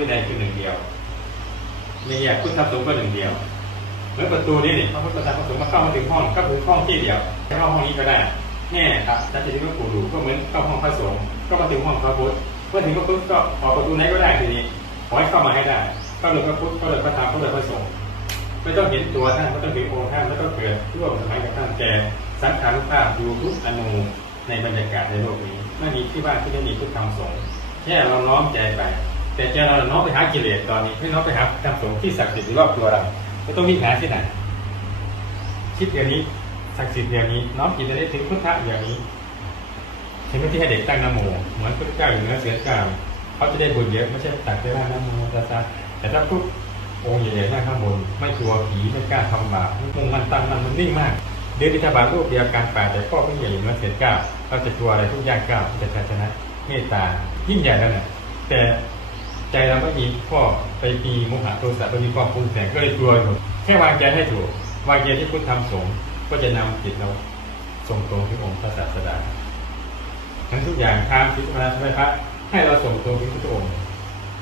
วินัยคือหนึ่งเดียวไม่แยกพุทธธรรมสงฆ์ก็หนึ่งเดียวเหมือนประตูนี่นี่พระพุทธธรรมพระสงฆ์มาเข้ามาถึงห้องก็คือห้องที่เดียวเข้าห้องนี้ก็ได้แน่ครับถ้าจะที่ว่าปู่ดูก็เหมือนเข้าห้องพระสงฆ์ก็มาถึงห้องพระพุทธเมื่อถึงพระพุทธก็ออกประตูไหนก็ได้ทีนี้ขอให้เข้ามาให้ได้ก็เลยพระพุทธก็เลยพระธรรมก็เลยพระสงฆ์ไม่ต้องเห็นตัวท่านไม่ต้องเห็นองค์ท่านไม่ต้องเกิดร่วมสมัยกับท่านแต่สังขารภาพอยู่ทุกอนูในบรรยากาศในโลกนี้ไม่มีที่บ้านที่ไม่มีพุทธธรรมสงฆ์แค่เราน้อมใจไป แต่ใจเราน้อมไปหากิเลสตอนนี้ไม่น้อมไปหาธรรมสงฆ์ที่ศักดิ์สิทธิ์รอบตัวเราไม่ต้องมีแผลที่ไหนคิดอย่างนี้ศักดิ์สิทธิ์อย่างนี้ น้อมจิตจะได้ถึงพุทธะอย่างนี้ถึงที่ให้เด็กตั้งนะโมเหมือนพระเจ้าอยู่เหนือเสือเก้าเขาจะได้บุญเยอะไม่ใช่ตักได้ว่านะโมตาตาแต่ถ้าปุ๊บองค์ใหญ่ๆนั่งข้างบนไม่กลัวผีไม่กล้าทำบาปมุ่งมันตั้งมันมันนิ่งมากเดินบิณฑบาตรูปเดียวการป่าแต่พ่อผู้ใหญ่เหนือเสือเก้าเราจะกลัวอะไรทุกอย่างก้าวจะชนะเมตตายิ่งใหญ่แล้วเนี่ยแต่ ใจเราไม่มีข้อไปมีโมหะโทสะไปมีความปรุงแต่งก็เลยกลัวหมดแค่วางใจให้ถูกวางใจที่พุทธธรรมสงฆ์ก็จะนำจิตเราส่งตรงถึงองค์พระศาสดาทั้งทุกอย่างทางพิจารณาใช่ไหมพระให้เราส่งตรงถึงพระองค์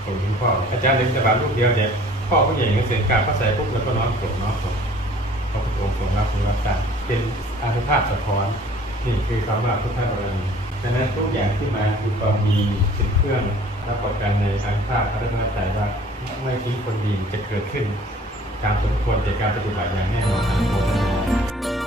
ส่งถึงพ่ออาจารย์เดินสบายรูปเดียวเด็กพ่อผู้ใหญ่ยังเสียงกราพระใส่ปุ๊บแล้วก็น้อมกดน้อมกดพระพุทธองค์ทรงรับทรงรับการเป็นอานุภาพสะท้อนนี่คือคำว่าพุทธบารมีดังนั้นทุกอย่างที่มาคือความดีสิน เครื่องรับประกันในอานุภาพระรัตนตรัยว่าไม่ทิ้งคนดีจะเกิดขึ้น การสมควรแก่การปฏิบัติอย่างแน่นอนทั้งหมด